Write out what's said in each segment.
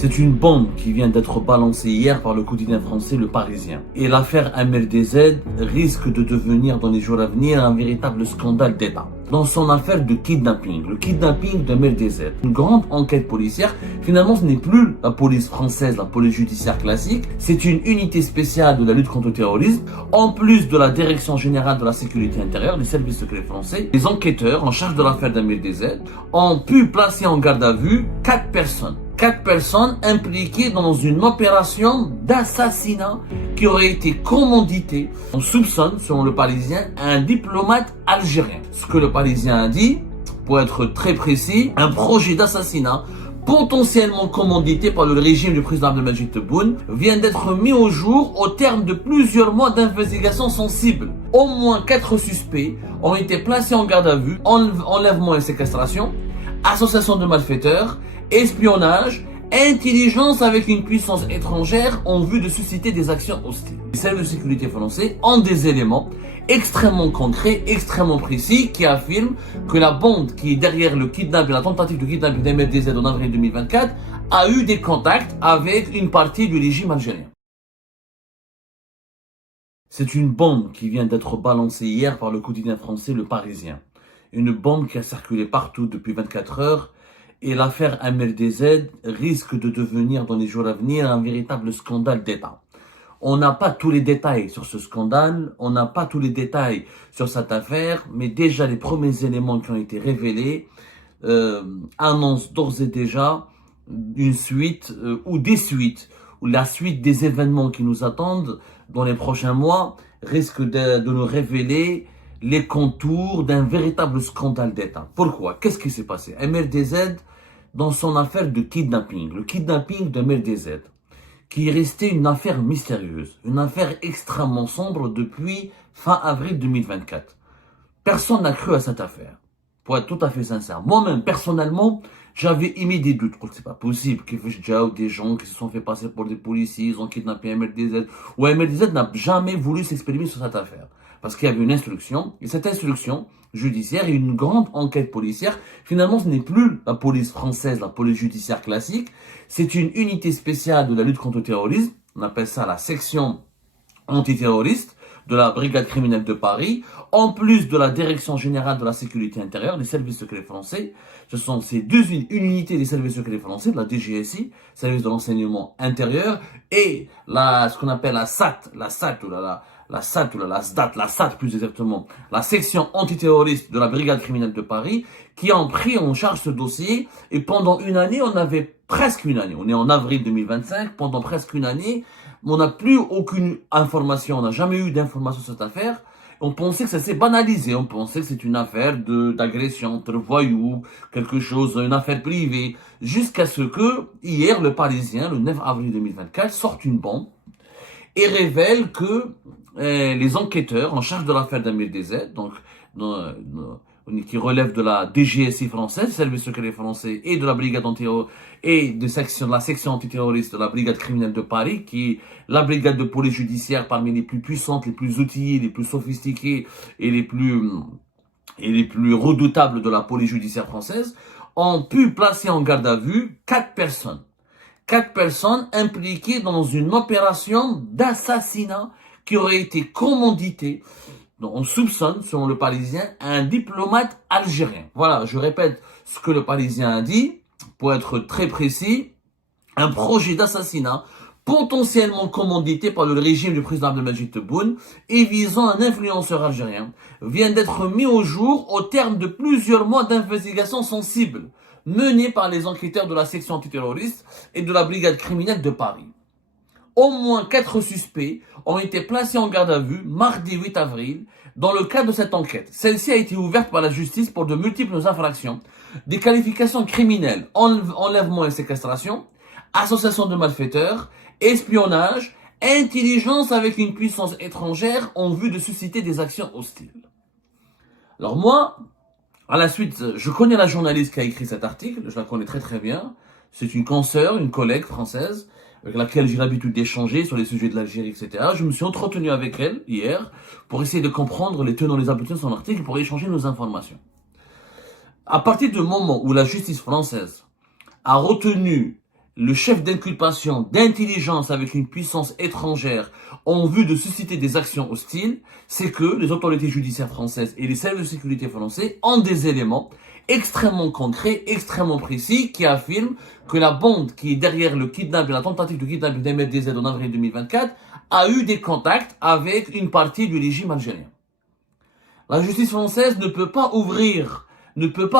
C'est une bombe qui vient d'être balancée hier par le quotidien français Le Parisien. Et l'affaire MLDZ risque de devenir dans les jours à venir un véritable scandale d'État. Dans son affaire de kidnapping, le kidnapping de MLDZ, une grande enquête policière, finalement ce n'est plus la police française, la police judiciaire classique, c'est une unité spéciale de la lutte contre le terrorisme, en plus de la Direction Générale de la Sécurité Intérieure, des services secrets français. Les enquêteurs en charge de l'affaire d'MLDZ ont pu placer en garde à vue 4 personnes. 4 personnes impliquées dans une opération d'assassinat qui aurait été commanditée. On soupçonne, selon Le Parisien, un diplomate algérien. Ce que Le Parisien a dit, pour être très précis, un projet d'assassinat potentiellement commandité par le régime du président Abdelmadjid Tebboune vient d'être mis au jour au terme de plusieurs mois d'investigation sensible. Au moins 4 suspects ont été placés en garde à vue, enlèvement et séquestration, association de malfaiteurs, espionnage, intelligence avec une puissance étrangère en vue de susciter des actions hostiles. Les services de sécurité français ont des éléments extrêmement concrets, extrêmement précis, qui affirment que la bande qui est derrière le kidnapping, la tentative de kidnapping d'MLDZ en avril 2024, a eu des contacts avec une partie du régime algérien. C'est une bombe qui vient d'être balancée hier par le quotidien français Le Parisien. Une bombe qui a circulé partout depuis 24 heures. Et l'affaire MLDZ risque de devenir dans les jours à venir un véritable scandale d'État. On n'a pas tous les détails sur ce scandale, on n'a pas tous les détails sur cette affaire, mais déjà les premiers éléments qui ont été révélés annoncent d'ores et déjà une suite ou des suites, ou la suite des événements qui nous attendent dans les prochains mois risque de nous révéler les contours d'un véritable scandale d'État. Pourquoi? Qu'est-ce qui s'est passé? MLDZ, dans son affaire de kidnapping, le kidnapping de MLDZ, qui est resté une affaire mystérieuse, une affaire extrêmement sombre depuis fin avril 2024. Personne n'a cru à cette affaire, pour être tout à fait sincère. Moi-même, personnellement, j'avais émis des doutes. C'est pas possible qu'il y ait déjà des gens qui se sont fait passer pour des policiers, ils ont kidnappé MLDZ, ou MLDZ n'a jamais voulu s'exprimer sur cette affaire. Parce qu'il y avait une instruction, et cette instruction judiciaire et une grande enquête policière, finalement ce n'est plus la police française, la police judiciaire classique, c'est une unité spéciale de la lutte contre le terrorisme, on appelle ça la section antiterroriste de la brigade criminelle de Paris, en plus de la Direction Générale de la Sécurité Intérieure, des services secrets français. Ce sont ces une unité des services secrets français, de la DGSI, service de renseignement intérieur, et ce qu'on appelle la SAT plus exactement, la section antiterroriste de la brigade criminelle de Paris, qui ont pris en charge ce dossier. Et pendant une année, on est en avril 2025, pendant presque une année, on n'a plus aucune information, on n'a jamais eu d'informations sur cette affaire. On pensait que ça s'est banalisé, on pensait que c'est une affaire d'agression entre voyous, quelque chose, une affaire privée, jusqu'à ce que, hier, Le Parisien, le 9 avril 2024, sorte une bombe et révèle que les enquêteurs en charge de l'affaire d'MLDZ, donc qui relève de la DGSI française, service secret français, et de la brigade antiterroriste et de la section antiterroriste de la brigade criminelle de Paris, qui est la brigade de police judiciaire parmi les plus puissantes, les plus outillées, les plus sophistiquées et les plus redoutables de la police judiciaire française, ont pu placer en garde à vue 4 personnes. 4 personnes impliquées dans une opération d'assassinat qui aurait été commanditée. Donc on soupçonne, selon Le Parisien, un diplomate algérien. Voilà, je répète ce que Le Parisien a dit, pour être très précis, un projet d'assassinat potentiellement commandité par le régime du président Abdelmadjid Tebboune et visant un influenceur algérien, vient d'être mis au jour au terme de plusieurs mois d'investigation sensible menée par les enquêteurs de la section antiterroriste et de la brigade criminelle de Paris. Au moins 4 suspects ont été placés en garde à vue mardi 8 avril dans le cadre de cette enquête. Celle-ci a été ouverte par la justice pour de multiples infractions, des qualifications criminelles, enlèvement et séquestration, association de malfaiteurs, espionnage, intelligence avec une puissance étrangère en vue de susciter des actions hostiles. Alors moi, à la suite, je connais la journaliste qui a écrit cet article, je la connais très très bien. C'est une consoeur, une collègue française, avec laquelle j'ai l'habitude d'échanger sur les sujets de l'Algérie, etc. Je me suis entretenu avec elle hier pour essayer de comprendre les tenants et les aboutissants de son article, pour échanger nos informations. À partir du moment où la justice française a retenu le chef d'inculpation d'intelligence avec une puissance étrangère en vue de susciter des actions hostiles, c'est que les autorités judiciaires françaises et les services de sécurité français ont des éléments extrêmement concrets, extrêmement précis, qui affirment que la bande qui est derrière le kidnapping, la tentative de kidnapping d'MRDZ en avril 2024, a eu des contacts avec une partie du régime algérien. La justice française ne peut pas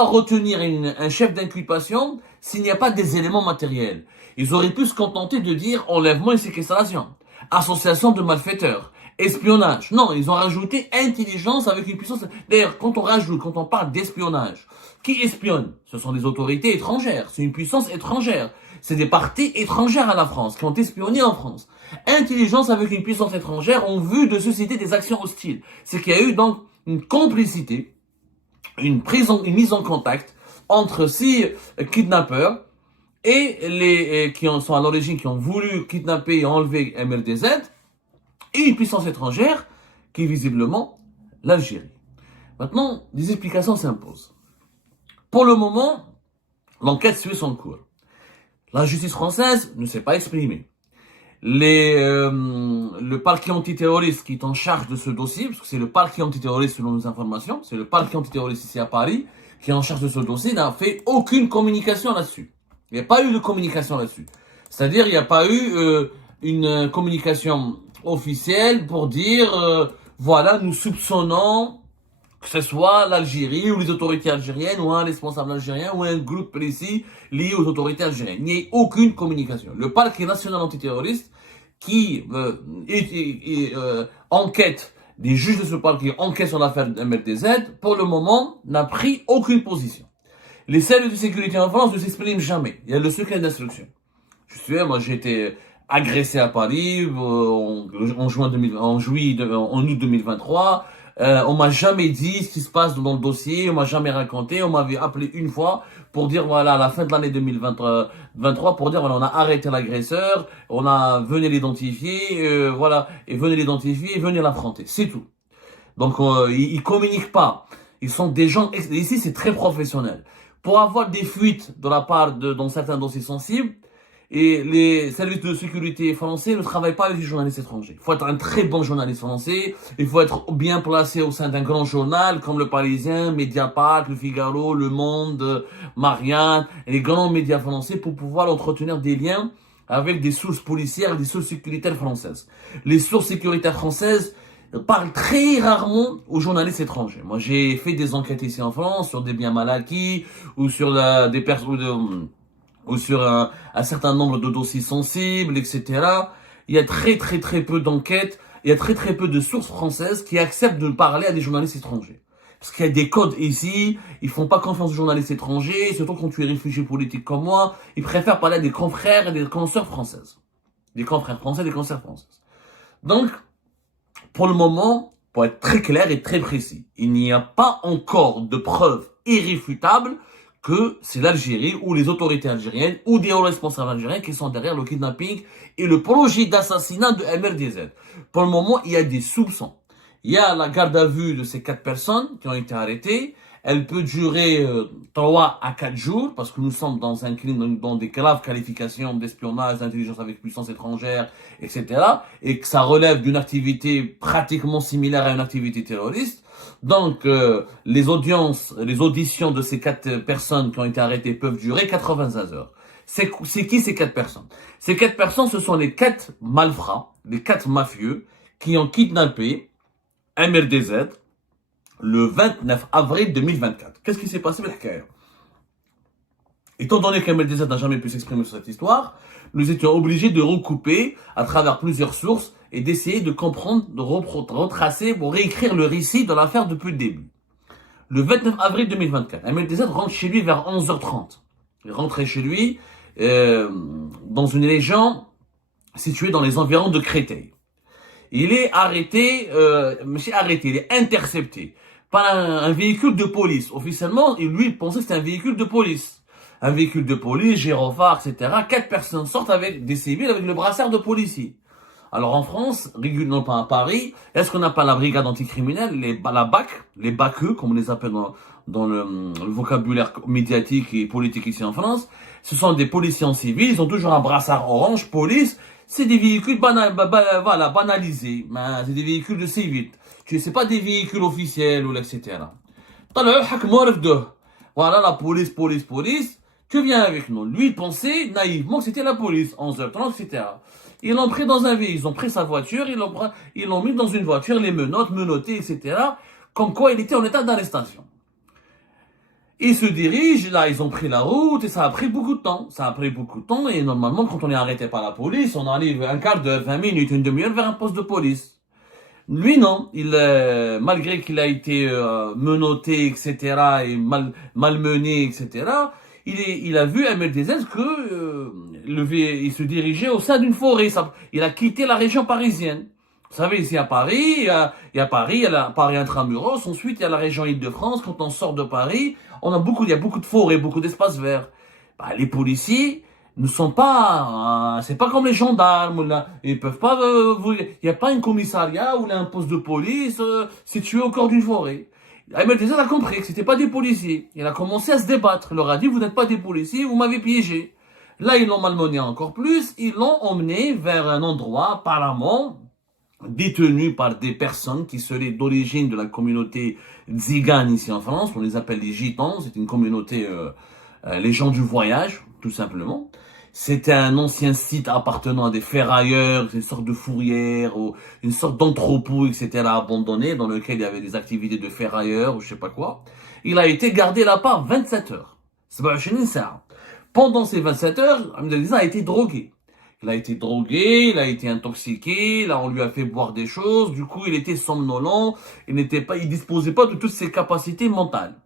retenir un chef d'inculpation s'il n'y a pas des éléments matériels. Ils auraient pu se contenter de dire enlèvement et séquestration, association de malfaiteurs, espionnage. Non, ils ont rajouté intelligence avec une puissance. D'ailleurs, quand on parle d'espionnage, qui espionne? Ce sont des autorités étrangères, c'est une puissance étrangère. C'est des parties étrangères à la France qui ont espionné en France. Intelligence avec une puissance étrangère en vue de susciter des actions hostiles. C'est qu'il y a eu donc une complicité, une mise en contact entre ces kidnappeurs et les qui sont à l'origine, qui ont voulu kidnapper et enlever MRDZ, et une puissance étrangère qui est visiblement l'Algérie. Maintenant, des explications s'imposent. Pour le moment, l'enquête suit son cours. La justice française ne s'est pas exprimée. Le parquet antiterroriste qui est en charge de ce dossier, parce que c'est le parquet antiterroriste selon nos informations, c'est le parquet antiterroriste ici à Paris, qui est en charge de ce dossier, n'a fait aucune communication là-dessus. Il n'y a pas eu de communication là-dessus. C'est-à-dire, il n'y a pas eu une communication officielle pour dire, voilà, nous soupçonnons que ce soit l'Algérie ou les autorités algériennes ou un responsable algérien ou un groupe précis lié aux autorités algériennes. Il n'y a eu aucune communication. Le parquet national antiterroriste qui enquête, des juges de ce parquet enquêtent sur l'affaire MRDZ, pour le moment, n'a pris aucune position. Les services de sécurité en France ne s'expriment jamais. Il y a le secret d'instruction. Moi j'ai été agressé à Paris en août 2023. On m'a jamais dit ce qui se passe dans le dossier, on m'a jamais raconté, on m'avait appelé une fois pour dire voilà, à la fin de l'année 2023, pour dire voilà, on a arrêté l'agresseur, venez l'identifier, voilà, et venez l'identifier et venez l'affronter. C'est tout. Donc ils communiquent pas. Ils sont des gens, ici c'est très professionnel. Pour avoir des fuites de la part dans certains dossiers sensibles, et les services de sécurité français ne travaillent pas avec les journalistes étrangers. Il faut être un très bon journaliste français, il faut être bien placé au sein d'un grand journal comme Le Parisien, Mediapart, Le Figaro, Le Monde, Marianne, et les grands médias français pour pouvoir entretenir des liens avec des sources policières, des sources sécuritaires françaises. Les sources sécuritaires françaises parlent très rarement aux journalistes étrangers. Moi, j'ai fait des enquêtes ici en France sur des biens mal acquis ou sur des personnes ou sur un certain nombre de dossiers sensibles, etc. Il y a très peu d'enquêtes, il y a très peu de sources françaises qui acceptent de parler à des journalistes étrangers. Parce qu'il y a des codes ici, ils font pas confiance aux journalistes étrangers, surtout quand tu es réfugié politique comme moi, ils préfèrent parler à des confrères et des consoeurs françaises. Des confrères français et des consoeurs françaises. Donc, pour le moment, pour être très clair et très précis, il n'y a pas encore de preuves irréfutables que c'est l'Algérie ou les autorités algériennes ou des hauts responsables algériens qui sont derrière le kidnapping et le projet d'assassinat de MRDZ. Pour le moment, il y a des soupçons. Il y a la garde à vue de ces 4 personnes qui ont été arrêtées. Elle peut durer 3 à 4 jours parce que nous sommes dans un crime, dans des graves qualifications d'espionnage, d'intelligence avec puissance étrangère, etc. Et que ça relève d'une activité pratiquement similaire à une activité terroriste. Donc, les auditions de ces 4 personnes qui ont été arrêtées peuvent durer 85 heures. C'est qui ces 4 personnes? Ces 4 personnes, ce sont les 4 malfrats, les 4 mafieux qui ont kidnappé MRDZ le 29 avril 2024. Qu'est-ce qui s'est passé avec la Étant donné qu'MRDZ n'a jamais pu s'exprimer sur cette histoire, nous étions obligés de recouper à travers plusieurs sources et d'essayer de comprendre, de retracer, pour réécrire le récit de l'affaire depuis le début. Le 29 avril 2024, MRDZ rentre chez lui vers 11h30. Il rentrait chez lui dans une région située dans les environs de Créteil. Il est arrêté, il est intercepté par un véhicule de police. Officiellement, lui, il pensait que c'était un véhicule de police. Un véhicule de police, gyrophare, etc. 4 personnes sortent avec des civils avec le brassard de policier. Alors en France, régulièrement pas à Paris, est-ce qu'on n'a pas la brigade anticriminelle, la BAC, les BACE, comme on les appelle dans le vocabulaire médiatique et politique ici en France? Ce sont des policiers en civil, ils ont toujours un brassard orange, police. C'est des véhicules voilà, banalisés. Ben, c'est des véhicules de civil. C'est pas des véhicules officiels ou etc. Voilà la police. Tu viens avec nous. Lui, il pensait naïvement que c'était la police. 11h30, etc. Ils l'ont pris dans un véhicule. Ils ont pris sa voiture, ils l'ont mis dans une voiture, les menottes, menottés, etc. Comme quoi il était en état d'arrestation. Ils se dirigent, là, ils ont pris la route et ça a pris beaucoup de temps. Ça a pris beaucoup de temps et normalement, quand on est arrêté par la police, on arrive un quart d'heure, 20 minutes, une demi-heure vers un poste de police. Lui, non. Malgré qu'il a été menotté, etc., et malmené, etc., il a vu à Mercedes que il se dirigeait au sein d'une forêt. Il a quitté la région parisienne. Vous savez, ici à Paris, il y a Paris intramuros. Ensuite, il y a la région Île-de-France. Quand on sort de Paris, il y a beaucoup de forêts, beaucoup d'espaces verts. Bah, les policiers ne sont pas, c'est pas comme les gendarmes, là. Ils peuvent pas, il n'y a pas un commissariat ou un poste de police situé au cœur d'une forêt. Ahmed Dezed a compris que c'était pas des policiers. Il a commencé à se débattre. Il leur a dit, vous n'êtes pas des policiers, vous m'avez piégé. Là, ils l'ont malmené encore plus. Ils l'ont emmené vers un endroit apparemment détenu par des personnes qui seraient d'origine de la communauté Tzigane ici en France. On les appelle les gitans. C'est une communauté, les gens du voyage, tout simplement. C'était un ancien site appartenant à des ferrailleurs, une sorte de fourrière, ou une sorte d'entrepôt, etc., abandonné, dans lequel il y avait des activités de ferrailleurs, ou je sais pas quoi. Il a été gardé là-bas 27 heures. Pendant ces 27 heures, Ahmed a été drogué. Il a été intoxiqué, là on lui a fait boire des choses, du coup il était somnolent, il disposait pas de toutes ses capacités mentales.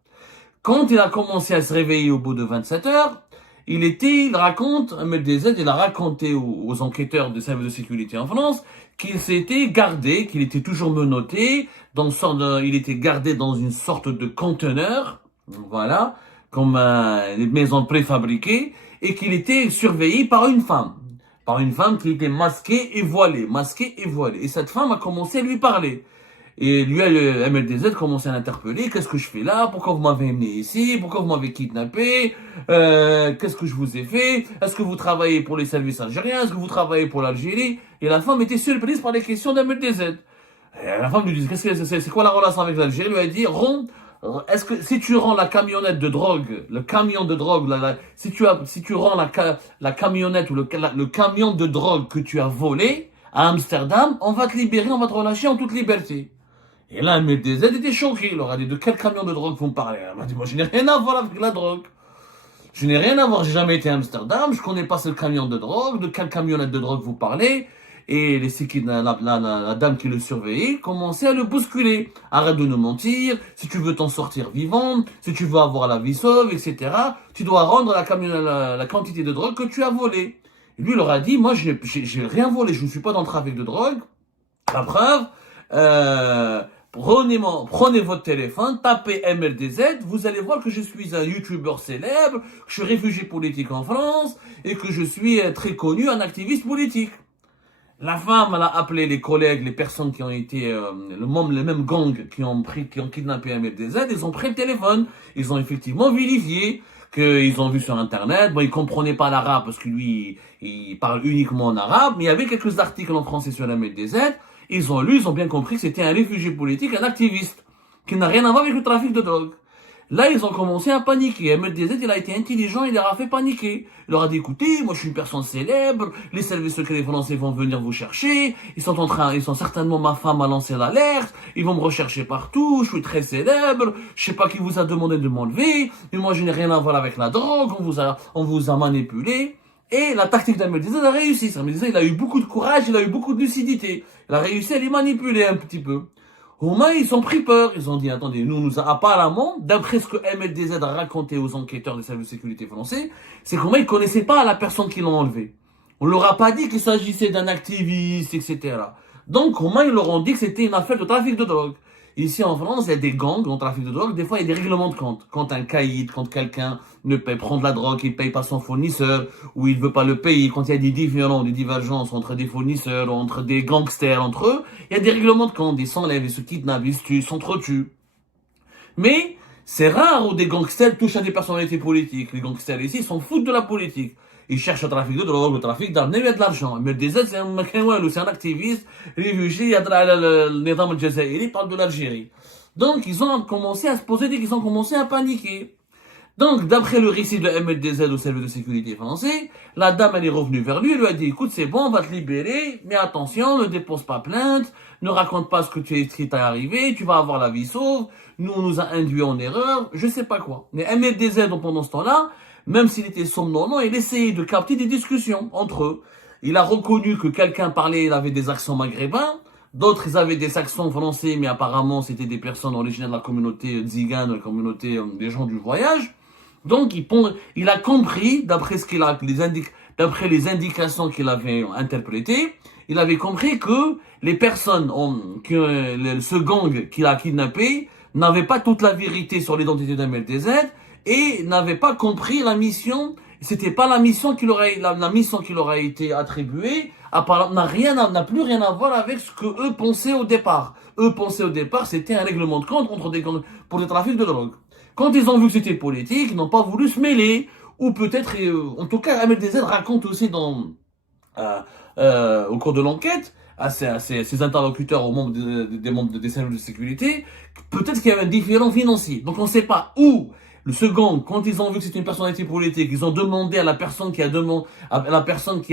Quand il a commencé à se réveiller au bout de 27 heures, il a raconté aux enquêteurs des services de sécurité en France qu'il s'était gardé, qu'il était toujours menotté, il était gardé dans une sorte de conteneur, voilà, comme une maison préfabriquée, et qu'il était surveillé par une femme qui était masquée et voilée. Et cette femme a commencé à lui parler. Et lui, MLDZ commençait à l'interpeller. Qu'est-ce que je fais là? Pourquoi vous m'avez amené ici? Pourquoi vous m'avez kidnappé? Qu'est-ce que je vous ai fait? Est-ce que vous travaillez pour les services algériens? Est-ce que vous travaillez pour l'Algérie? Et la femme était surprise par les questions d'MLDZ. Et la femme lui dit, c'est quoi la relation avec l'Algérie? Elle lui a dit, est-ce que si tu rends la camionnette de drogue, le camion de drogue, si tu rends la camionnette ou le camion de drogue que tu as volé à Amsterdam, on va te libérer, on va te relâcher en toute liberté. Et là, un MLDZ était choqué. Il leur a dit, de quel camion de drogue vous me parlez? Elle m'a dit, moi, je n'ai rien à voir avec la drogue. Je n'ai rien à voir, j'ai jamais été à Amsterdam, je connais pas ce camion de drogue, de quelle camionnette de drogue vous parlez? Et la dame qui le surveillait commençait à le bousculer. Arrête de nous mentir, si tu veux t'en sortir vivant, si tu veux avoir la vie sauve, etc., tu dois rendre la quantité de drogue que tu as volée. Et lui, il leur a dit, moi, j'ai rien volé, je ne suis pas dans le trafic de drogue. La preuve, prenez votre téléphone, tapez MLDZ, vous allez voir que je suis un youtubeur célèbre, que je suis réfugié politique en France, et que je suis très connu, un activiste politique. La femme, elle a appelé les collègues, les personnes qui ont été, les mêmes gangs qui ont kidnappé MLDZ, ils ont pris le téléphone, ils ont effectivement vérifié qu'ils ont vu sur internet. Bon, ils comprenaient pas l'arabe parce que lui, il parle uniquement en arabe, mais il y avait quelques articles en français sur MLDZ. Ils ont lu, ils ont bien compris que c'était un réfugié politique, un activiste, qui n'a rien à voir avec le trafic de drogue. Là, ils ont commencé à paniquer. MLDZ, il a été intelligent, il leur a fait paniquer. Il leur a dit, écoutez, moi je suis une personne célèbre, les services secrets français vont venir vous chercher, ils sont certainement, ma femme a lancé l'alerte, ils vont me rechercher partout, je suis très célèbre, je sais pas qui vous a demandé de m'enlever, mais moi je n'ai rien à voir avec la drogue, on vous a manipulé. Et la tactique d'MLDZ a réussi. MLDZ, il a eu beaucoup de courage, il a eu beaucoup de lucidité. Il a réussi à les manipuler un petit peu. Au moins, ils ont pris peur. Ils ont dit, attendez, apparemment, d'après ce que MLDZ a raconté aux enquêteurs des services de sécurité français, c'est qu'au moins, ils connaissaient pas la personne qui l'ont enlevé. On leur a pas dit qu'il s'agissait d'un activiste, etc. Donc, au moins, ils leur ont dit que c'était une affaire de trafic de drogue. Ici en France, il y a des gangs en trafic de drogue. Des fois, il y a des règlements de compte. Quand un caïd, quand quelqu'un ne paye, prend de la drogue, il paye pas son fournisseur, ou il veut pas le payer, quand il y a des divergences entre des fournisseurs, entre des gangsters, entre eux, il y a des règlements de compte. Ils s'enlèvent, ils se kidnappent, ils se tuent, ils s'entretuent. Mais c'est rare où des gangsters touchent à des personnalités politiques. Les gangsters ici, ils s'en foutent de la politique. Ils cherchent le trafic de drogue, le trafic d'armes, il y a de l'argent. Mais des aides, c'est un activiste, réfugié, il y a le Nizam al-Jazairi, il parle de l'Algérie. Donc, ils ont commencé à se poser des questions, ils ont commencé à paniquer. Donc, d'après le récit de MLDZ au service de sécurité français, la dame, elle est revenue vers lui, elle lui a dit, écoute, c'est bon, on va te libérer, mais attention, ne dépose pas plainte, ne raconte pas ce qui t'est arrivé, tu vas avoir la vie sauve, nous, on nous a induit en erreur, je sais pas quoi. Mais MLDZ, pendant ce temps-là, même s'il était somnolent, il essayait de capter des discussions entre eux. Il a reconnu que quelqu'un parlait, il avait des accents maghrébins, d'autres, ils avaient des accents français, mais apparemment, c'était des personnes originaires de la communauté tzigane, de la communauté des gens du voyage. Donc, il a compris, d'après d'après les indications qu'il avait interprétées, il avait compris que les personnes, ce gang qu'il a kidnappé, n'avaient pas toute la vérité sur l'identité d'MLTZ et n'avaient pas compris la mission. C'était pas la mission la mission qui leur a été attribuée, n'a plus rien à voir avec ce que eux pensaient au départ. Eux pensaient au départ, c'était un règlement de compte contre pour le trafic de drogue. Quand ils ont vu que c'était politique, ils n'ont pas voulu se mêler. Ou peut-être, en tout cas, MLDZ raconte aussi au cours de l'enquête, à ses interlocuteurs, aux membres des membres des services de sécurité, peut-être qu'il y avait un différend financier. Donc on ne sait pas où. Le second, quand ils ont vu que c'était une personnalité politique, ils ont demandé à la personne qui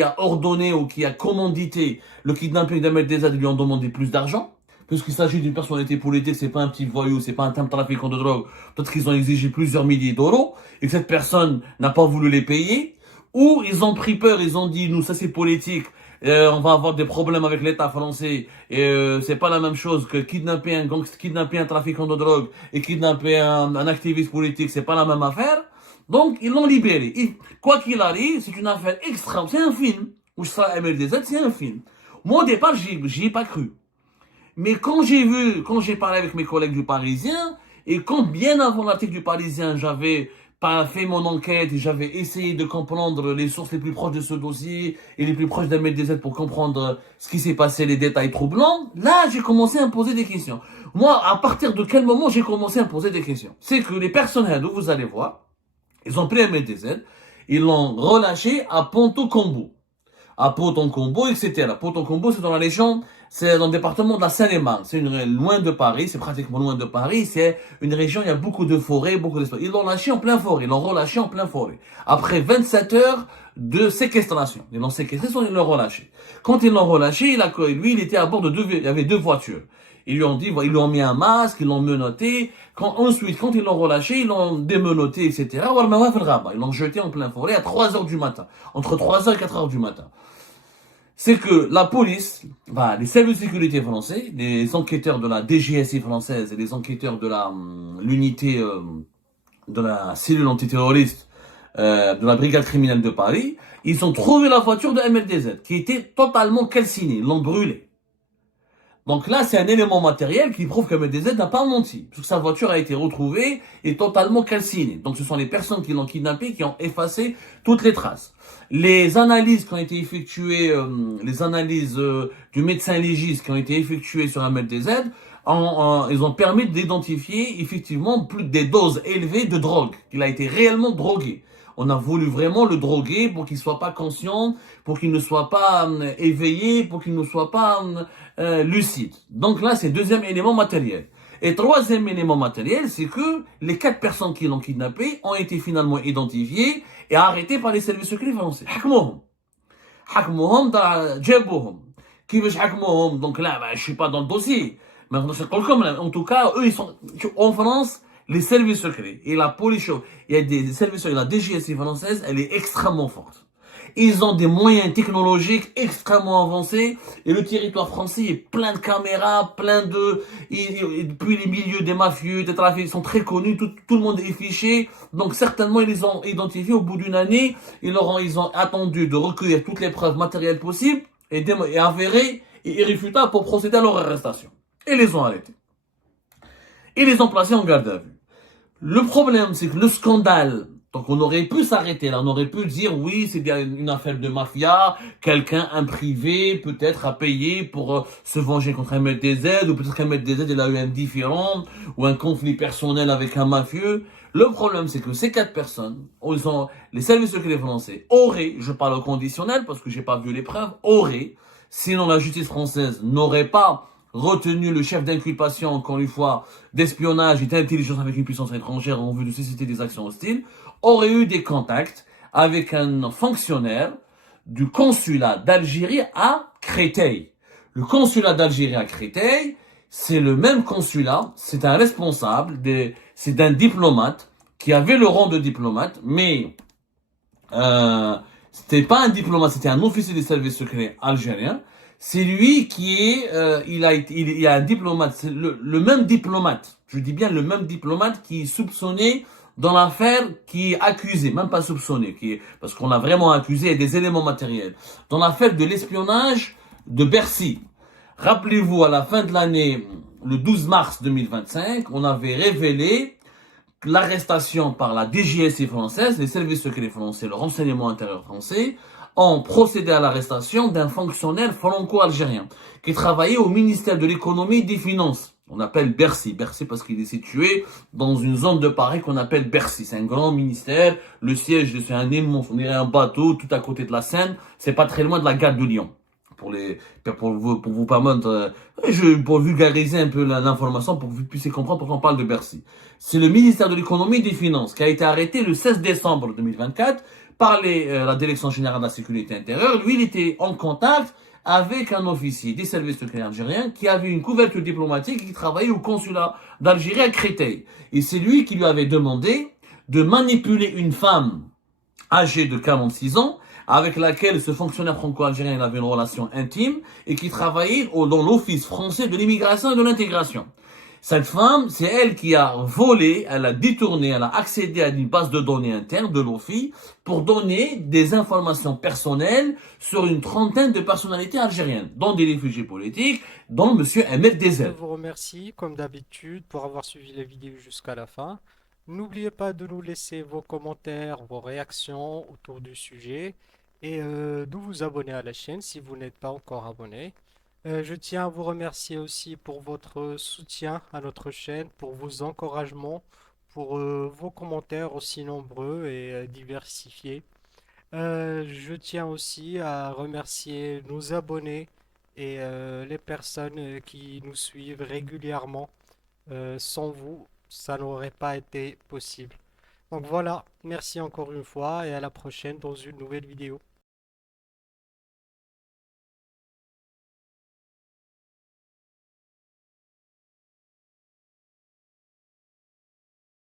a ordonné ou qui a commandité le kidnapping d'MLDZ, ils lui ont demandé plus d'argent. Puisqu'il s'agit d'une personnalité politique, c'est pas un petit voyou, c'est pas un trafiquant de drogue. Peut-être qu'ils ont exigé plusieurs milliers d'euros et que cette personne n'a pas voulu les payer. Ou ils ont pris peur, ils ont dit, nous, ça c'est politique, on va avoir des problèmes avec l'État français. Et c'est pas la même chose que kidnapper un gangster, kidnapper un trafiquant de drogue et kidnapper un activiste politique, c'est pas la même affaire. Donc, ils l'ont libéré. Et, quoi qu'il arrive, c'est une affaire extrême. C'est un film. Où je serai MLDZ, c'est un film. Moi, au départ, j'y ai pas cru. Mais quand j'ai parlé avec mes collègues du Parisien, et quand bien avant l'article du Parisien, j'avais pas fait mon enquête et j'avais essayé de comprendre les sources les plus proches de ce dossier et les plus proches d'MLDZ pour comprendre ce qui s'est passé, les détails troublants, là, j'ai commencé à me poser des questions. Moi, à partir de quel moment j'ai commencé à me poser des questions? C'est que les personnes dont vous allez voir, ils ont pris MLDZ, ils l'ont relâché à Ponto Combo. À Ponto-Combo, etc. Ponto-Combo, c'est dans la région, c'est dans le département de la Seine-et-Marne. C'est loin de Paris, c'est pratiquement loin de Paris. C'est une région, il y a beaucoup de forêts, beaucoup d'espace. Ils l'ont lâché en plein forêt, ils l'ont relâché en plein forêt. Après 27 heures de séquestration. Ils l'ont séquestré, ils l'ont relâché. Quand ils l'ont relâché, lui, il était à bord il y avait deux voitures. Ils lui ils lui ont mis un masque, ils l'ont menotté. Ensuite, quand ils l'ont relâché, ils l'ont démenotté, etc. Ils l'ont jeté en plein forêt à 3 heures du matin. Entre 3 heures et 4 heures du matin. C'est que la police, les services de sécurité français, les enquêteurs de la DGSI française et les enquêteurs de l'unité de la cellule antiterroriste de la brigade criminelle de Paris, ils ont trouvé la voiture de MLDZ qui était totalement calcinée, ils l'ont brûlée. Donc là, c'est un élément matériel qui prouve que MLDZ n'a pas menti, puisque sa voiture a été retrouvée et totalement calcinée. Donc ce sont les personnes qui l'ont kidnappé qui ont effacé toutes les traces. Les analyses qui ont été effectuées, les analyses du médecin légiste qui ont été effectuées sur MLDZ, ils ont permis d'identifier effectivement plus des doses élevées de drogue, qu'il a été réellement drogué. On a voulu vraiment le droguer pour qu'il soit pas conscient, pour qu'il ne soit pas éveillé, pour qu'il ne soit pas lucide. Donc là, c'est deuxième élément matériel. Et troisième élément matériel, c'est que les 4 personnes qui l'ont kidnappé ont été finalement identifiées et arrêtées par les services secrets français. حكموهم جابوهم. كيفاش حكموهم؟ Donc là, je suis pas dans le dossier. Mais en tout cas, eux, ils sont en France. Les services secrets et la police, il y a des services secrets, la DGSI française, elle est extrêmement forte. Ils ont des moyens technologiques extrêmement avancés et le territoire français est plein de caméras, depuis les milieux des mafieux, des trafics, ils sont très connus, tout le monde est fiché. Donc certainement, ils les ont identifiés au bout d'une année, ils ont attendu de recueillir toutes les preuves matérielles possibles et avérées et irréfutables pour procéder à leur arrestation. Et les ont arrêtés. et les ont placés en garde à vue. Le problème, c'est que le scandale, donc on aurait pu s'arrêter là, on aurait pu dire oui, c'est une affaire de mafia, quelqu'un, un privé, peut-être a payé pour se venger contre un maître des aides, ou peut-être qu'un maître des aides il a eu un différend, ou un conflit personnel avec un mafieux. Le problème, c'est que ces 4 personnes, les services secrets français auraient, je parle au conditionnel parce que j'ai pas vu les preuves, auraient, sinon la justice française n'aurait pas retenu le chef d'inculpation, encore une fois, d'espionnage et d'intelligence avec une puissance étrangère en vue de susciter des actions hostiles, aurait eu des contacts avec un fonctionnaire du consulat d'Algérie à Créteil. Le consulat d'Algérie à Créteil, c'est le même consulat, c'est un responsable, c'est un diplomate qui avait le rang de diplomate, mais c'était pas un diplomate, c'était un officier des services secrets algérien. C'est lui qui est, il y a un diplomate, c'est le même diplomate. Je dis bien le même diplomate qui est soupçonné dans l'affaire, qui est accusé, même pas soupçonné, parce qu'on a vraiment accusé des éléments matériels. Dans l'affaire de l'espionnage de Bercy. Rappelez-vous, à la fin de l'année, le 12 mars 2025, on avait révélé l'arrestation par la DGSI française, les services secrets français, le renseignement intérieur français, ont procédé à l'arrestation d'un fonctionnaire franco-algérien qui travaillait au ministère de l'économie et des finances. On appelle Bercy. Bercy parce qu'il est situé dans une zone de Paris qu'on appelle Bercy. C'est un grand ministère. Le siège, c'est un immense, on dirait un bateau tout à côté de la Seine. C'est pas très loin de la gare de Lyon. Pour vous permettre, pour vulgariser un peu l'information, pour que vous puissiez comprendre pourquoi on parle de Bercy. C'est le ministère de l'économie et des finances qui a été arrêté le 16 décembre 2024 par la Direction générale de la sécurité intérieure. Lui, il était en contact avec un officier des services secrets algériens qui avait une couverture diplomatique et qui travaillait au consulat d'Algérie à Créteil. Et c'est lui qui lui avait demandé de manipuler une femme âgée de 46 ans avec laquelle ce fonctionnaire franco-algérien avait une relation intime et qui travaillait dans l'Office français de l'immigration et de l'intégration. Cette femme, c'est elle qui a volé, elle a détourné, elle a accédé à une base de données interne de l'OFI pour donner des informations personnelles sur une trentaine de personnalités algériennes, dont des réfugiés politiques, dont M. Ahmed Je Dezel. vous remercie, comme d'habitude, pour avoir suivi la vidéo jusqu'à la fin. N'oubliez pas de nous laisser vos commentaires, vos réactions autour du sujet et de vous abonner à la chaîne si vous n'êtes pas encore abonné. Je tiens à vous remercier aussi pour votre soutien à notre chaîne, pour vos encouragements, pour vos commentaires aussi nombreux et diversifiés. Je tiens aussi à remercier nos abonnés et les personnes qui nous suivent régulièrement. Sans vous, ça n'aurait pas été possible. Donc voilà, merci encore une fois et à la prochaine dans une nouvelle vidéo.